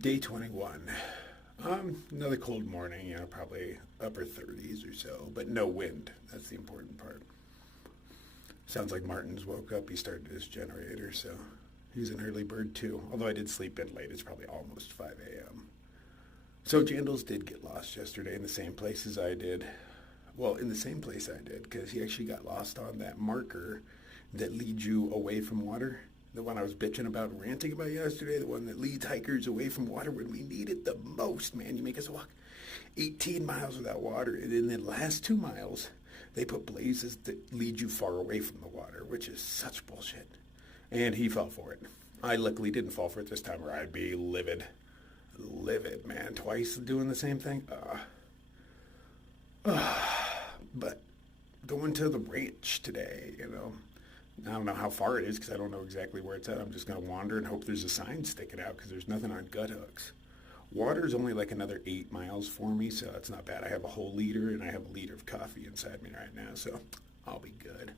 Day 21. Another cold morning, probably upper 30s or so, but no wind. That's the important part. Sounds like Martin's woke up. He started his generator, so he's an early bird too. Although I did sleep in late. It's probably almost 5 a.m. So Jandals did get lost yesterday in the same place as I did. Well, in the same place I did, because he actually got lost on that marker that leads you away from water. The one I was bitching about and ranting about yesterday, the one that leads hikers away from water when we need it the most, man. You make us walk 18 miles without water, and in the last 2 miles, they put blazes that lead you far away from the water, which is such bullshit. And he fell for it. I luckily didn't fall for it this time, or I'd be livid. Livid, man. Twice doing the same thing. But going to the ranch today, I don't know how far it is because I don't know exactly where it's at. I'm just going to wander and hope there's a sign sticking out because there's nothing on gut hooks. Water is only like another 8 miles for me, so it's not bad. I have a whole liter and I have a liter of coffee inside me right now, so I'll be good.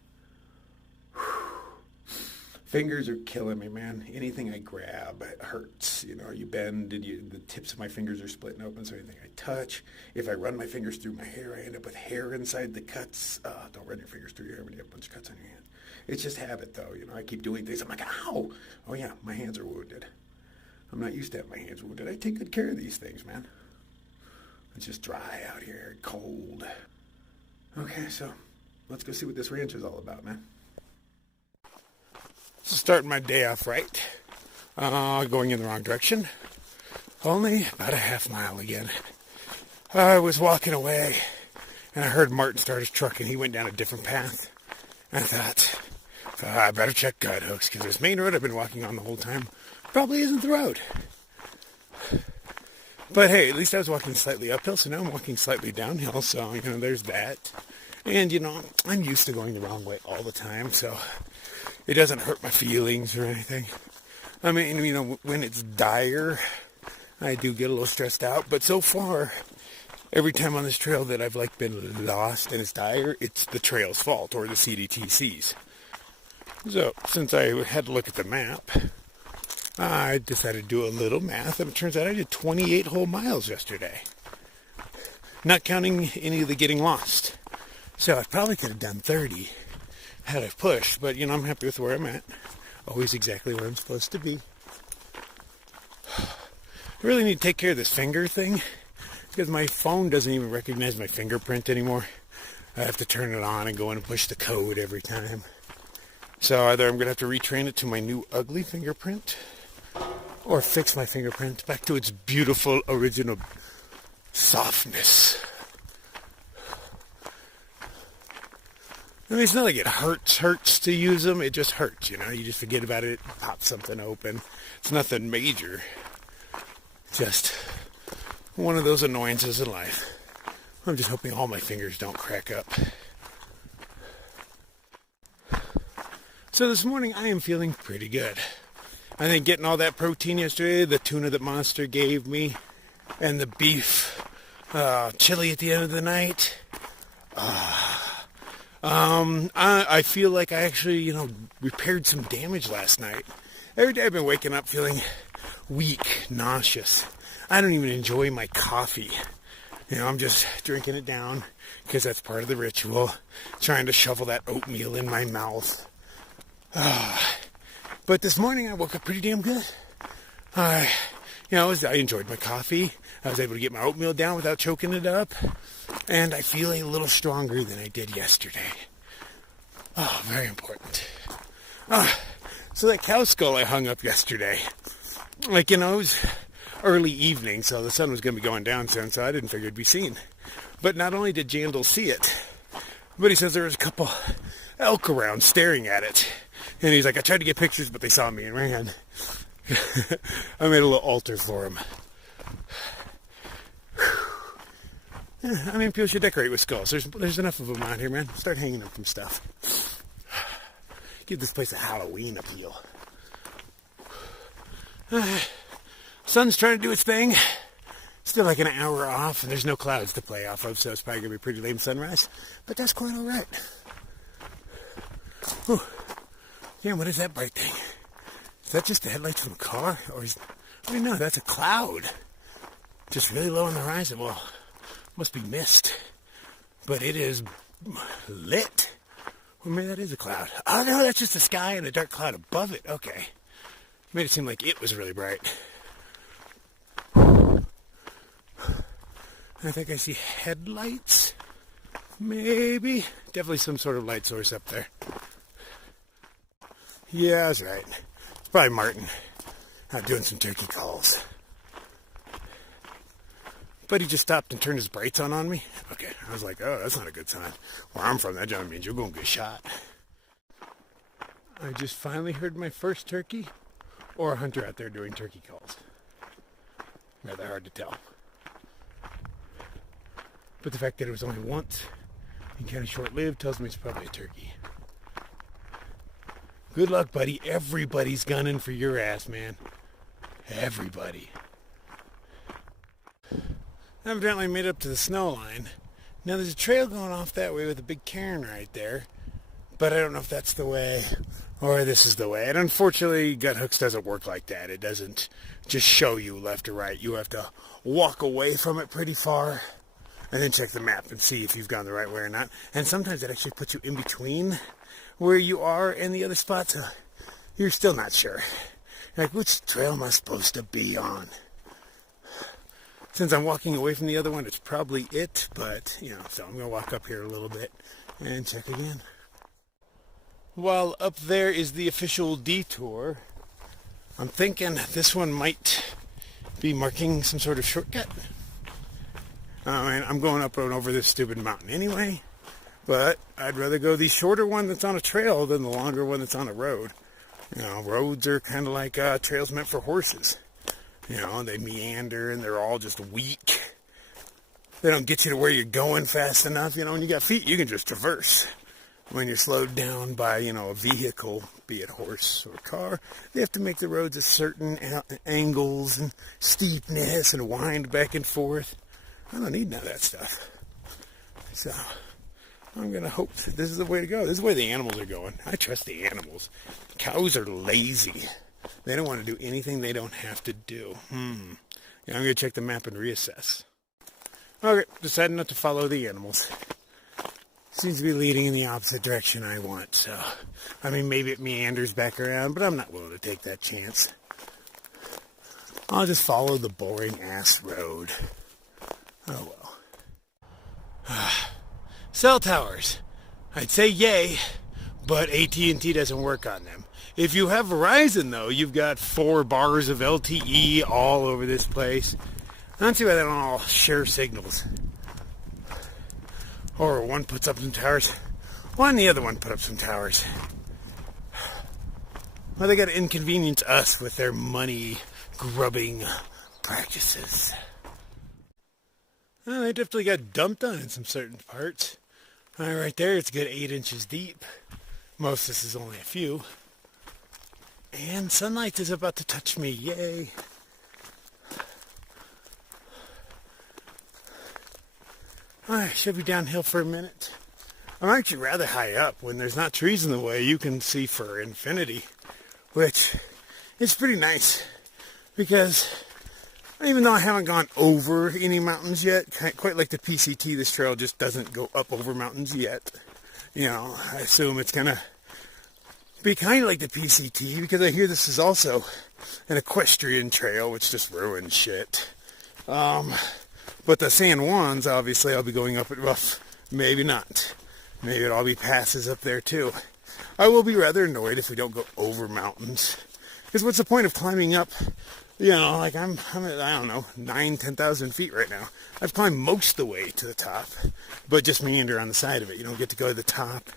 Fingers are killing me, man. Anything I grab, it hurts. You bend and the tips of my fingers are splitting open, so anything I touch, if I run my fingers through my hair, I end up with hair inside the cuts. Don't run your fingers through your hair when you have a bunch of cuts on your hand. It's just habit, though. I keep doing things. I'm like, ow! Oh, yeah, my hands are wounded. I'm not used to having my hands wounded. I take good care of these things, man. It's just dry out here, cold. Okay, so let's go see what this ranch is all about, man. So starting my day off right. Going in the wrong direction. Only about a half mile again. I was walking away, and I heard Martin start his truck, and he went down a different path. I thought, I better check gut hooks, because this main road I've been walking on the whole time probably isn't the road. But hey, at least I was walking slightly uphill, so now I'm walking slightly downhill, so, there's that. And, I'm used to going the wrong way all the time, so it doesn't hurt my feelings or anything. I mean, when it's dire, I do get a little stressed out, but so far, every time on this trail that I've, been lost and it's dire, it's the trail's fault, or the CDTC's. So, since I had to look at the map, I decided to do a little math, and it turns out I did 28 whole miles yesterday. Not counting any of the getting lost. So I probably could have done 30 had I pushed, but, I'm happy with where I'm at. Always exactly where I'm supposed to be. I really need to take care of this finger thing, because my phone doesn't even recognize my fingerprint anymore. I have to turn it on and go in and push the code every time. So either I'm going to have to retrain it to my new ugly fingerprint, or fix my fingerprint back to its beautiful original softness. I mean, it's not like it hurts to use them. It just hurts, You just forget about it, pop something open. It's nothing major. Just one of those annoyances in life. I'm just hoping all my fingers don't crack up. So this morning I am feeling pretty good. I think getting all that protein yesterday, the tuna that Monster gave me, and the beef chili at the end of the night. I feel like I actually, repaired some damage last night. Every day I've been waking up feeling weak, nauseous. I don't even enjoy my coffee. I'm just drinking it down because that's part of the ritual. Trying to shovel that oatmeal in my mouth. But this morning I woke up pretty damn good. I enjoyed my coffee. I was able to get my oatmeal down without choking it up. And I feel a little stronger than I did yesterday. Oh, very important. So that cow skull I hung up yesterday, it was early evening, so the sun was going to be going down soon, so I didn't figure it'd be seen. But not only did Jandal see it, but he says there was a couple elk around staring at it. And he's like, I tried to get pictures, but they saw me and ran. I made a little altar for him. People should decorate with skulls. There's enough of them out here, man. Start hanging them from stuff. Give this place a Halloween appeal. Sun's trying to do its thing. Still like an hour off, and there's no clouds to play off of, so it's probably going to be a pretty lame sunrise. But that's quite all right. Whew. Yeah, what is that bright thing? Is that just the headlights from a car? Or I know, that's a cloud. Just really low on the horizon. Well, must be mist. But it is lit. Well, maybe that is a cloud. Oh no, that's just the sky and a dark cloud above it. Okay. Made it seem like it was really bright. I think I see headlights. Maybe. Definitely some sort of light source up there. Yeah, that's right. It's probably Martin out doing some turkey calls. But he just stopped and turned his brights on me. Okay, I was like, oh, that's not a good sign. Where I'm from, that generally means you're going to get shot. I just finally heard my first turkey or a hunter out there doing turkey calls. Rather hard to tell. But the fact that it was only once and kind of short-lived tells me it's probably a turkey. Good luck, buddy. Everybody's gunning for your ass, man. Everybody. Evidently made up to the snow line. Now there's a trail going off that way with a big cairn right there. But I don't know if that's the way or this is the way. And unfortunately, gut hooks doesn't work like that. It doesn't just show you left or right. You have to walk away from it pretty far and then check the map and see if you've gone the right way or not. And sometimes it actually puts you in between where you are and the other spot, so you're still not sure. Like, which trail am I supposed to be on? Since I'm walking away from the other one, it's probably it, but, so I'm going to walk up here a little bit and check again. While up there is the official detour, I'm thinking this one might be marking some sort of shortcut. I'm going up and over this stupid mountain anyway, but I'd rather go the shorter one that's on a trail than the longer one that's on a road. Roads are kind of like trails meant for horses. They meander and they're all just weak. They don't get you to where you're going fast enough. When you got feet, you can just traverse. When you're slowed down by, a vehicle, be it a horse or a car, they have to make the roads at certain angles and steepness and wind back and forth. I don't need none of that stuff. So, I'm going to hope this is the way to go. This is the way the animals are going. I trust the animals. Cows are lazy. They don't want to do anything they don't have to do. I'm going to check the map and reassess. Okay, decided not to follow the animals. Seems to be leading in the opposite direction I want, so... maybe it meanders back around, but I'm not willing to take that chance. I'll just follow the boring-ass road. Oh, well. Cell towers. I'd say yay, but AT&T doesn't work on them. If you have Verizon, though, you've got 4 bars of LTE all over this place. I don't see why they don't all share signals. Or one puts up some towers, one and the other one put up some towers. Well, they got to inconvenience us with their money-grubbing practices. Well, they definitely got dumped on in some certain parts. Right there, it's a good 8 inches deep. Most of this is only a few. And sunlight is about to touch me. Yay. I should be downhill for a minute. I'm actually rather high up. When there's not trees in the way, you can see for infinity, which is pretty nice because even though I haven't gone over any mountains yet, quite like the PCT, this trail just doesn't go up over mountains yet. I assume it's going to be kind of like the PCT because I hear this is also an equestrian trail, which just ruins shit. But the San Juans, obviously, I'll be going up it rough. Maybe not. Maybe it'll all be passes up there, too. I will be rather annoyed if we don't go over mountains. Because what's the point of climbing up, I'm at, 10,000 feet right now. I've climbed most of the way to the top, but just meander on the side of it. You don't get to go to the top.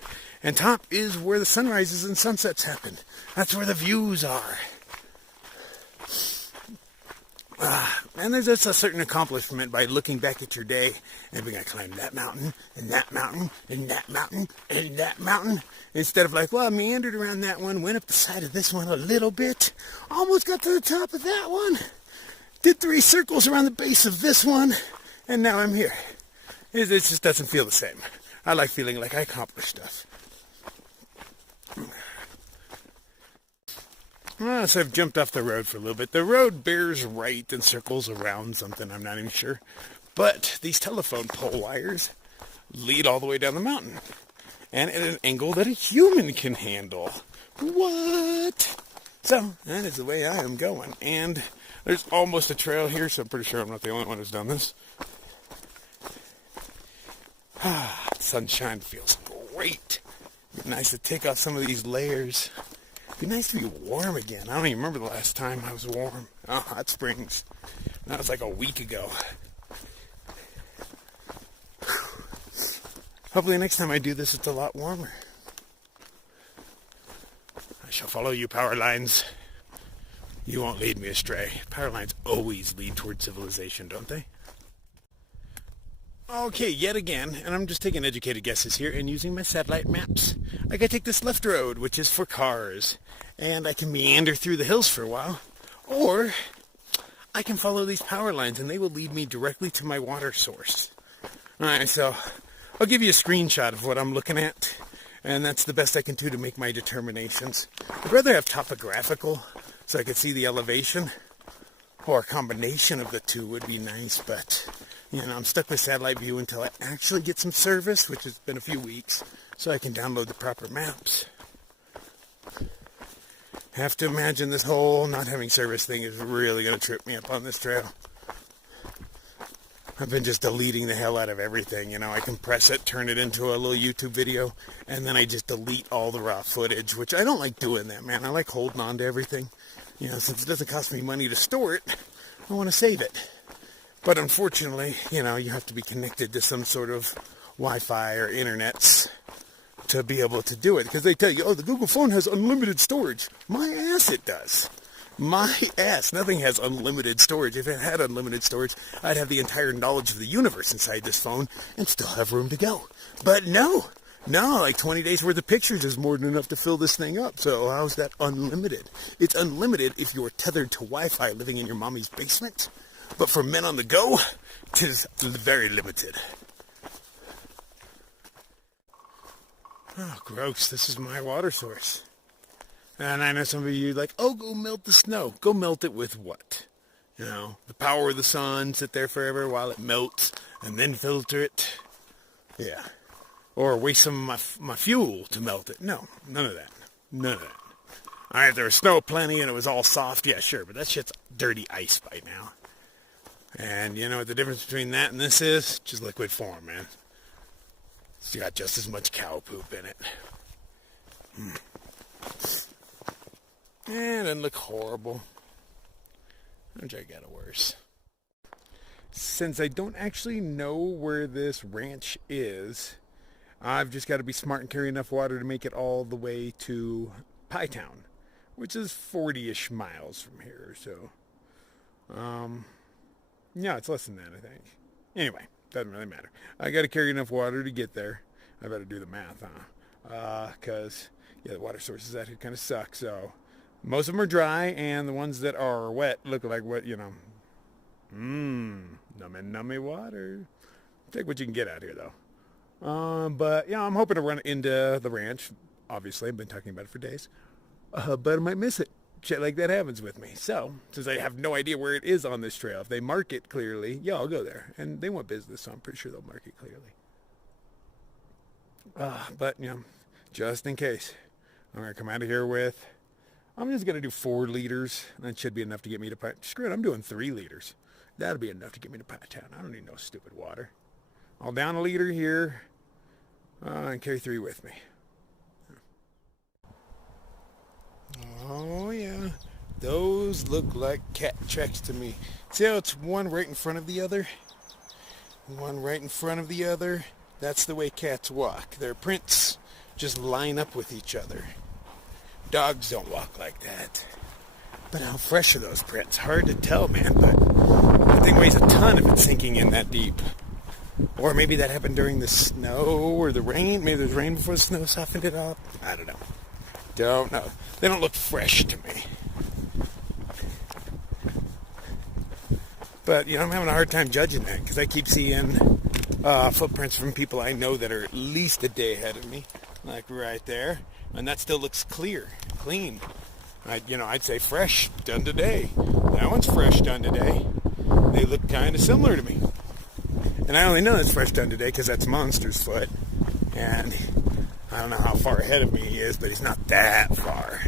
And top is where the sunrises and sunsets happen. That's where the views are. And there's just a certain accomplishment by looking back at your day and being, I climbed that mountain, and that mountain, and that mountain, and that mountain. Instead of like, well, I meandered around that one, went up the side of this one a little bit, almost got to the top of that one, did 3 circles around the base of this one, and now I'm here. It just doesn't feel the same. I like feeling like I accomplished stuff. So I've jumped off the road for a little bit. The road bears right and circles around something, I'm not even sure. But these telephone pole wires lead all the way down the mountain. And at an angle that a human can handle. What? So, that is the way I am going. And there's almost a trail here, so I'm pretty sure I'm not the only one who's done this. Sunshine feels great. Be nice to take off some of these layers. Be nice to be warm again. I don't even remember the last time I was warm. Oh, hot springs. That was like a week ago. Hopefully next time I do this, it's a lot warmer. I shall follow you, power lines. You won't lead me astray. Power lines always lead toward civilization, don't they? Okay, yet again, and I'm just taking educated guesses here and using my satellite maps. I gotta take this left road, which is for cars, and I can meander through the hills for a while, or I can follow these power lines and they will lead me directly to my water source. Alright, so I'll give you a screenshot of what I'm looking at, and that's the best I can do to make my determinations. I'd rather have topographical, so I could see the elevation, or a combination of the two would be nice, but you know, I'm stuck with satellite view until I actually get some service, which has been a few weeks, so I can download the proper maps. Have to imagine this whole not having service thing is really going to trip me up on this trail. I've been just deleting the hell out of everything, you know. I compress it, turn it into a little YouTube video, and then I just delete all the raw footage, which I don't like doing that, man. I like holding on to everything. You know, since it doesn't cost me money to store it, I want to save it. But unfortunately, you know, you have to be connected to some sort of Wi-Fi or internets to be able to do it. Because they tell you, oh, the Google phone has unlimited storage. My ass it does. My ass. Nothing has unlimited storage. If it had unlimited storage, I'd have the entire knowledge of the universe inside this phone and still have room to go. But no, like 20 days worth of pictures is more than enough to fill this thing up. So how's that unlimited? It's unlimited if you're tethered to Wi-Fi living in your mommy's basement. But for men on the go, it is very limited. Oh, gross. This is my water source. And I know some of you are like, oh, go melt the snow. Go melt it with what? You know, the power of the sun, sit there forever while it melts, and then filter it. Yeah. Or waste some of my fuel to melt it. No, none of that. None of that. All right, there was snow plenty and it was all soft. Yeah, sure, but that shit's dirty ice by now. And you know what the difference between that and this is? Just liquid form, man. It's got just as much cow poop in it. And it doesn't look horrible. I'm sure I got it worse. Since I don't actually know where this ranch is, I've just got to be smart and carry enough water to make it all the way to Pie Town, which is 40-ish miles from here. So, yeah, it's less than that, I think. Anyway, doesn't really matter. I got to carry enough water to get there. I better do the math, huh? Because, yeah, the water sources out here kind of suck. So, most of them are dry, and the ones that are wet look like what, you know. Nummy water. Take what you can get out here, though. But, yeah, I'm hoping to run into the ranch. Obviously, I've been talking about it for days. But I might miss it. Shit like that happens with me. So, since I have no idea where it is on this trail, if they mark it clearly, yeah, I'll go there. And they want business, so I'm pretty sure they'll mark it clearly. But, you know, just in case, I'm going to come out of here with, I'm just going to do 4 liters. That should be enough to get me to Pie. Screw it, I'm doing 3 liters. That'll be enough to get me to Pie Town. I don't need no stupid water. I'll down a liter here and carry 3 with me. Oh, yeah. Those look like cat tracks to me. See how it's one right in front of the other? One right in front of the other. That's the way cats walk. Their prints just line up with each other. Dogs don't walk like that. But how fresh are those prints? Hard to tell, man, but that thing weighs a ton if it's sinking in that deep. Or maybe that happened during the snow or the rain. Maybe there's rain before the snow softened it up. I don't know. Don't know. They don't look fresh to me. But, you know, I'm having a hard time judging that because I keep seeing footprints from people I know that are at least a day ahead of me. Like right there. And that still looks clear, clean. I'd say fresh, done today. That one's fresh, done today. They look kind of similar to me. And I only know it's fresh done today because that's Monster's foot. And I don't know how far ahead of me he is, but he's not that far.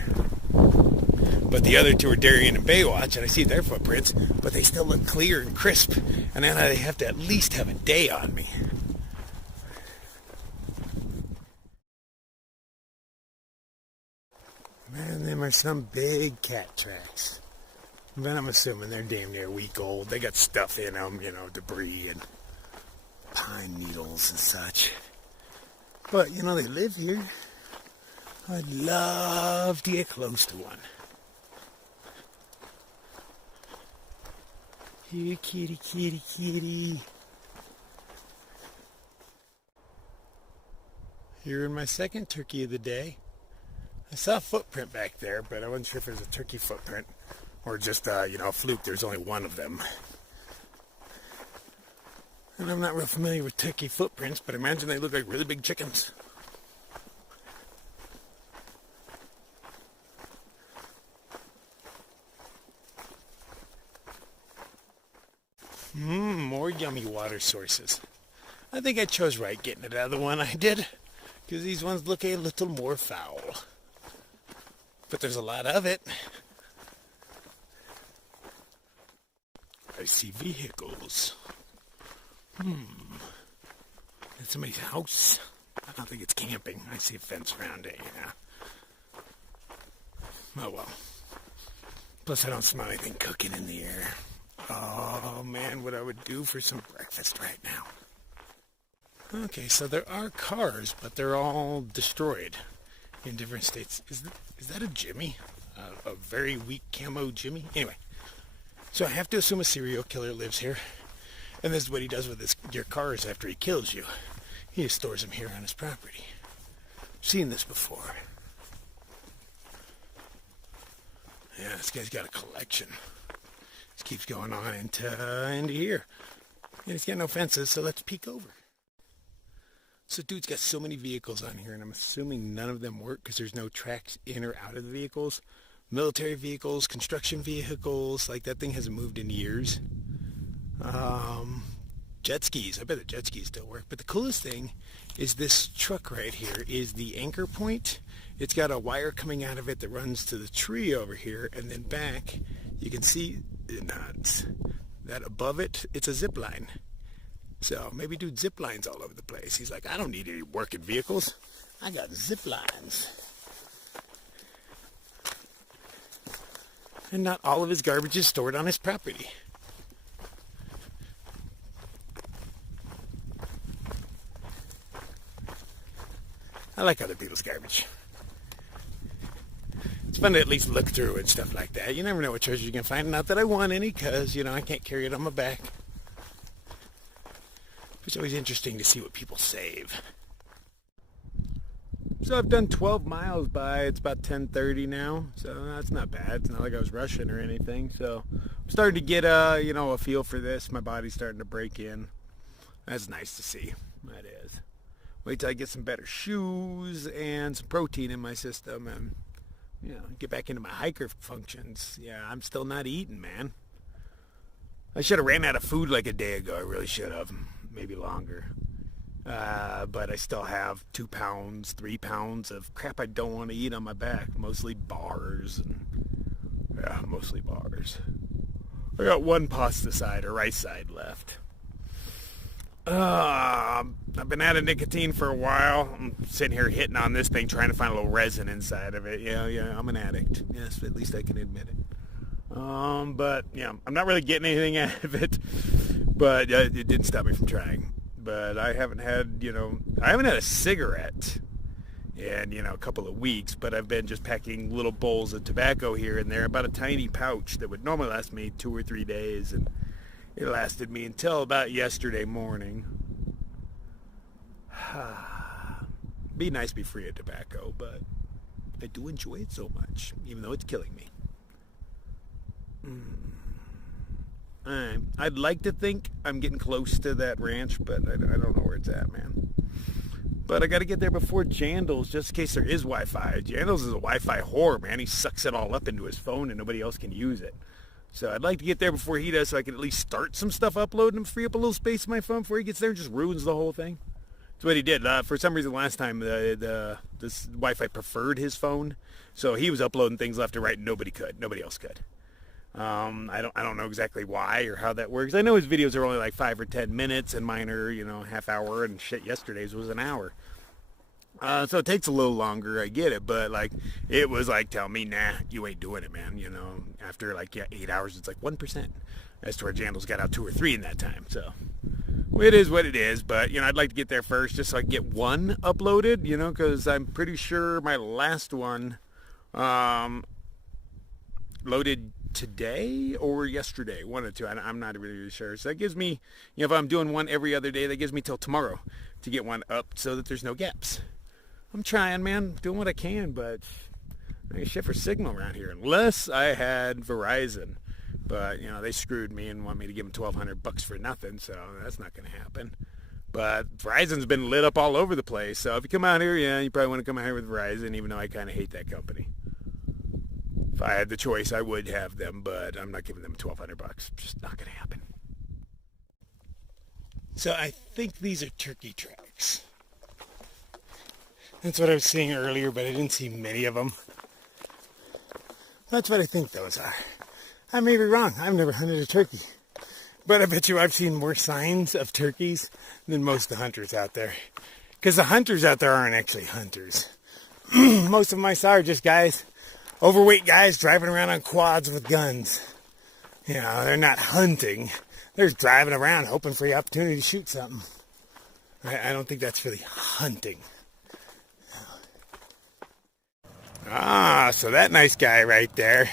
But the other two are Darien and Baywatch, and I see their footprints, but they still look clear and crisp. And then they have to at least have a day on me. Man, them are some big cat tracks. But I'm assuming they're damn near a week old. They got stuff in them, debris and pine needles and such. But, they live here. I'd love to get close to one. Here, kitty, kitty, kitty. Here in my second turkey of the day. I saw a footprint back there, but I wasn't sure if it was a turkey footprint or just, a fluke. There's only one of them. And I'm not real familiar with turkey footprints, but I imagine they look like really big chickens. More yummy water sources. I think I chose right getting it out of the one I did, because these ones look a little more foul. But there's a lot of it. I see vehicles. It's somebody's house. I don't think it's camping. I see a fence around it, yeah. Oh well. Plus I don't smell anything cooking in the air. Oh man, what I would do for some breakfast right now. Okay, so there are cars, but they're all destroyed in different states. Is that a Jimmy? A very weak camo Jimmy? Anyway, so I have to assume a serial killer lives here. And this is what he does with your cars after he kills you. He just stores them here on his property. I've seen this before. Yeah, this guy's got a collection. This keeps going on into here. And he's got no fences, so let's peek over. So dude's got so many vehicles on here, and I'm assuming none of them work because there's no tracks in or out of the vehicles. Military vehicles, construction vehicles, like that thing hasn't moved in years. Jet skis. I bet the jet skis still work. But the coolest thing is this truck right here is the anchor point. It's got a wire coming out of it that runs to the tree over here, and then back you can see that above it, it's a zip line. So maybe dude zip lines all over the place. He's like, I don't need any working vehicles. I got zip lines. And not all of his garbage is stored on his property. I like other people's garbage. It's fun to at least look through and stuff like that. You never know what treasure you can find. Not that I want any, because, I can't carry it on my back. It's always interesting to see what people save. So I've done 12 miles by, it's about 10:30 now, so that's not bad. It's not like I was rushing or anything. So I'm starting to get a feel for this. My body's starting to break in. That's nice to see. That is. Wait till I get some better shoes and some protein in my system and, get back into my hiker functions. Yeah, I'm still not eating, man. I should have ran out of food like a day ago. I really should have. Maybe longer. But I still have 2 pounds, 3 pounds of crap I don't want to eat on my back. Mostly bars. Mostly bars. I got one pasta side or rice side left. I've been out of nicotine for a while. I'm sitting here hitting on this thing, trying to find a little resin inside of it. Yeah, I'm an addict. Yes, at least I can admit it. But I'm not really getting anything out of it. But it didn't stop me from trying. But I haven't had, I haven't had a cigarette in, a couple of weeks. But I've been just packing little bowls of tobacco here and there, about a tiny pouch that would normally last me 2 or 3 days. And it lasted me until about yesterday morning. Be nice to be free of tobacco, but I do enjoy it so much, even though it's killing me. I'd like to think I'm getting close to that ranch, but I don't know where it's at, man. But I got to get there before Jandals, just in case there is Wi-Fi. Jandals is a Wi-Fi whore, man. He sucks it all up into his phone and nobody else can use it. So I'd like to get there before he does so I can at least start some stuff uploading and free up a little space in my phone before he gets there and just ruins the whole thing. That's what he did. For some reason last time, this Wi-Fi preferred his phone. So he was uploading things left and right and nobody could. Nobody else could. I don't know exactly why or how that works. I know his videos are only like 5 or 10 minutes and mine are, half hour, and shit, yesterday's was an hour. So it takes a little longer, I get it, but like it was like telling me, nah, you ain't doing it, man. After 8 hours, it's like 1%. As to where Jandals got out 2 or 3 in that time. So it is what it is, but I'd like to get there first just so I can get one uploaded, because I'm pretty sure my last one loaded today or yesterday, one or two. I'm not really sure. So that gives me, if I'm doing one every other day, that gives me till tomorrow to get one up so that there's no gaps. I'm trying, man, doing what I can, but I get shit for signal around here unless I had Verizon. But they screwed me and want me to give them $1,200 for nothing, so that's not going to happen. But Verizon's been lit up all over the place, so if you come out here, you probably want to come out here with Verizon, even though I kind of hate that company. If I had the choice, I would have them, but I'm not giving them $1,200. Just not going to happen. So I think these are turkey tracks. That's what I was seeing earlier, but I didn't see many of them. That's what I think those are. I may be wrong. I've never hunted a turkey. But I bet you I've seen more signs of turkeys than most of the hunters out there. Because the hunters out there aren't actually hunters. Most of them I saw are just guys, overweight guys driving around on quads with guns. They're not hunting. They're just driving around hoping for the opportunity to shoot something. I don't think that's really hunting. So that nice guy right there,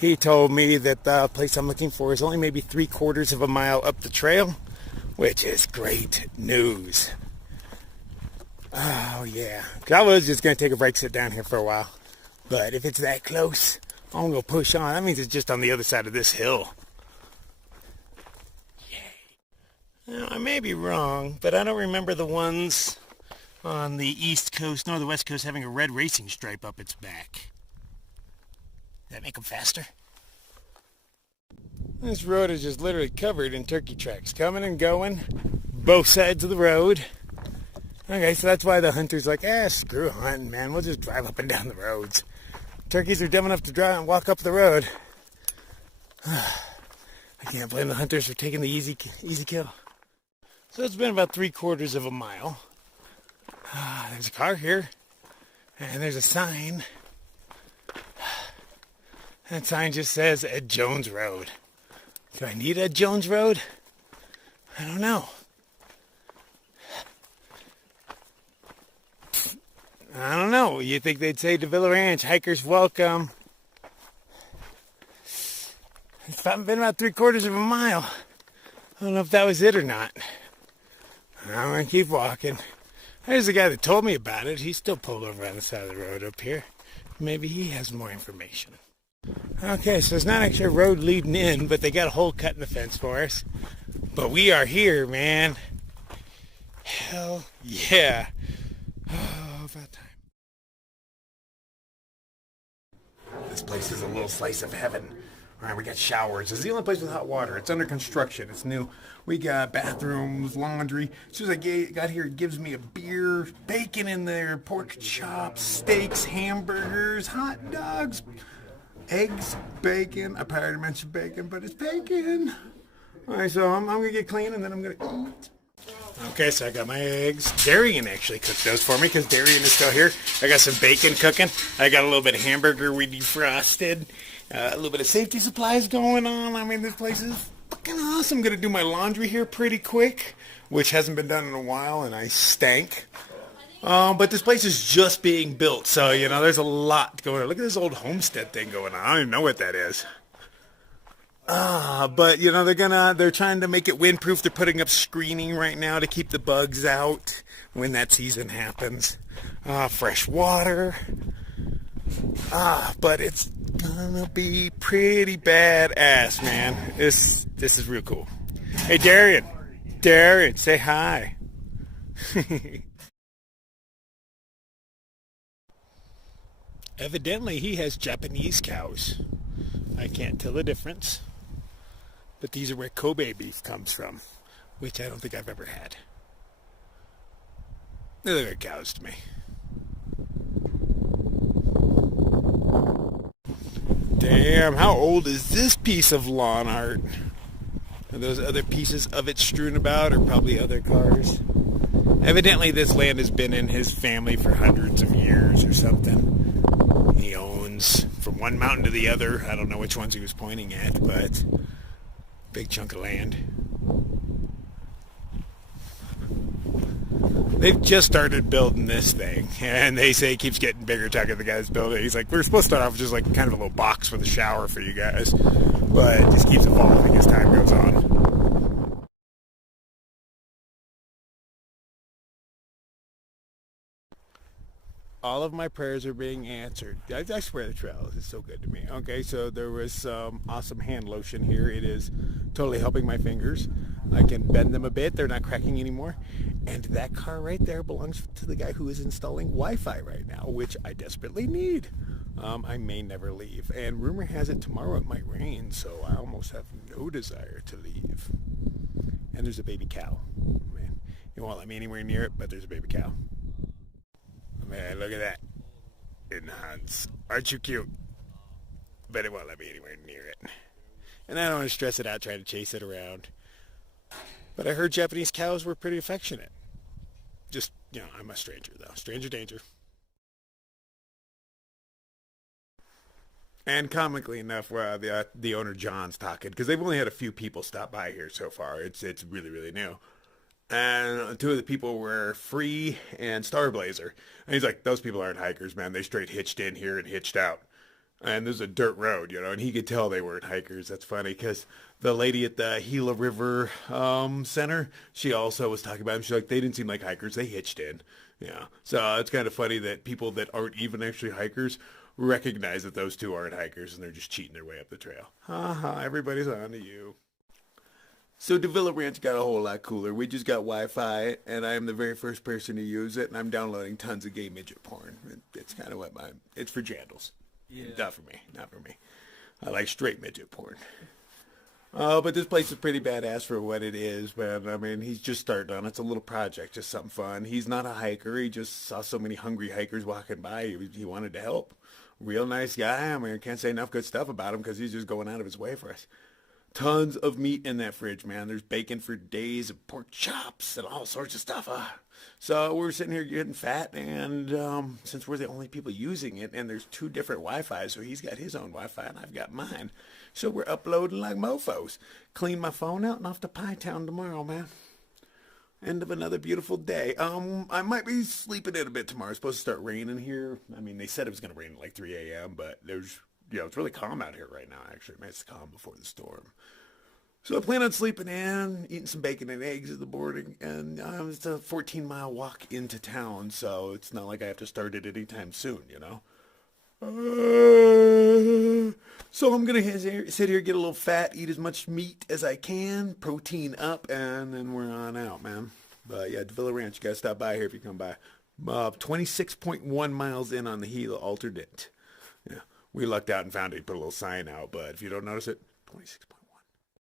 he told me that the place I'm looking for is only maybe 3/4 of a mile up the trail, which is great news. Oh, yeah. 'Cause I was just going to take a break, sit down here for a while. But if it's that close, I'm going to push on. That means it's just on the other side of this hill. Yay. Now, I may be wrong, but I don't remember the ones on the East Coast nor the West Coast having a red racing stripe up its back. Does that make them faster? This road is just literally covered in turkey tracks, coming and going, both sides of the road. Okay, so that's why the hunter's like, screw hunting, man. We'll just drive up and down the roads. Turkeys are dumb enough to drive and walk up the road. I can't blame the hunters for taking the easy kill. So it's been about 3/4 of a mile. There's a car here, and there's a sign. That sign just says Ed Jones Road. Do I need Ed Jones Road? I don't know. I don't know. You think they'd say Davila Ranch, hikers welcome. It's been about 3/4 of a mile. I don't know if that was it or not. I'm going to keep walking. There's the guy that told me about it. He's still pulled over on the side of the road up here. Maybe he has more information. Okay, so it's not actually a road leading in, but they got a hole cut in the fence for us. But we are here, man. Hell yeah. Oh, about time. This place is a little slice of heaven. All right, we got showers. It's the only place with hot water. It's under construction. It's new. We got bathrooms, laundry. As soon as I got here, it gives me a beer, bacon in there, pork chops, steaks, hamburgers, hot dogs, eggs, bacon. I probably mentioned bacon, but it's bacon. All right, so I'm going to get clean, and then I'm going to eat. Okay, so I got my eggs. Darian actually cooked those for me because Darian is still here. I got some bacon cooking. I got a little bit of hamburger we defrosted. A little bit of safety supplies going on. I mean, this place is fucking awesome. I'm going to do my laundry here pretty quick, which hasn't been done in a while, and I stank. But this place is just being built, so, there's a lot going on. Look at this old homestead thing going on. I don't even know what that is. But, they're trying to make it windproof. They're putting up screening right now to keep the bugs out when that season happens. Fresh water. But it's gonna be pretty badass, man. This is real cool. Hey, Darian, say hi. Evidently, he has Japanese cows. I can't tell the difference. But these are where Kobe beef comes from, which I don't think I've ever had. They look like cows to me. Damn, how old is this piece of lawn art? Are those other pieces of it strewn about, or probably other cars? Evidently, this land has been in his family for hundreds of years or something. He owns from one mountain to the other. I don't know which ones he was pointing at, but big chunk of land. They've just started building this thing, and they say it keeps getting bigger. Talking to the guy that's building it, he's like, we're supposed to start off with just like kind of a little box with a shower for you guys, but it just keeps evolving as time goes on. All of my prayers are being answered. I swear the trail is so good to me. Okay, so there was some awesome hand lotion here. It is totally helping my fingers. I can bend them a bit. They're not cracking anymore. And that car right there belongs to the guy who is installing Wi-Fi right now, which I desperately need. I may never leave. And rumor has it tomorrow it might rain, so I almost have no desire to leave. And there's a baby cow. Man, you won't let me anywhere near it, but there's a baby cow. Man, look at that. In Hans. Aren't you cute? But it won't let me anywhere near it. And I don't want to stress it out trying to chase it around. But I heard Japanese cows were pretty affectionate. Just, I'm a stranger, though. Stranger danger. And comically enough, the owner John's talking, because they've only had a few people stop by here so far. It's really, really new. And two of the people were Free and Starblazer. And he's like, those people aren't hikers, man. They straight hitched in here and hitched out. And there's a dirt road, and he could tell they weren't hikers. That's funny, because the lady at the Gila River Center, she also was talking about them. She's like, they didn't seem like hikers. They hitched in. Yeah. So it's kind of funny that people that aren't even actually hikers recognize that those two aren't hikers, and they're just cheating their way up the trail. Everybody's on to you. So Davila Ranch got a whole lot cooler. We just got Wi-Fi, and I am the very first person to use it, and I'm downloading tons of gay midget porn. It's kind of what it's for jandals. Yeah. Not for me. I like straight midget porn. But this place is pretty badass for what it is, man. I mean, he's just starting on it. It's a little project, just something fun. He's not a hiker. He just saw so many hungry hikers walking by. He wanted to help. Real nice guy. I mean, I can't say enough good stuff about him because he's just going out of his way for us. Tons of meat in that fridge, man. There's bacon for days, and pork chops, and all sorts of stuff. So we're sitting here getting fat, and since we're the only people using it, and there's two different Wi-Fi, so he's got his own Wi-Fi, and I've got mine. So we're uploading like mofos. Clean my phone out and off to Pie Town tomorrow, man. End of another beautiful day. I might be sleeping in a bit tomorrow. It's supposed to start raining here. I mean, they said it was going to rain at like 3 a.m., but there's... it's really calm out here right now, actually. Man, it's calm before the storm. So I plan on sleeping in, eating some bacon and eggs in the morning, and it's a 14-mile walk into town, so it's not like I have to start it anytime soon, So I'm going to sit here, get a little fat, eat as much meat as I can, protein up, and then we're on out, man. But yeah, Davila Ranch, you got to stop by here if you come by. 26.1 miles in on the Gila alternate. Yeah. We lucked out and found it. Put a little sign out, but if you don't notice it, 26 points.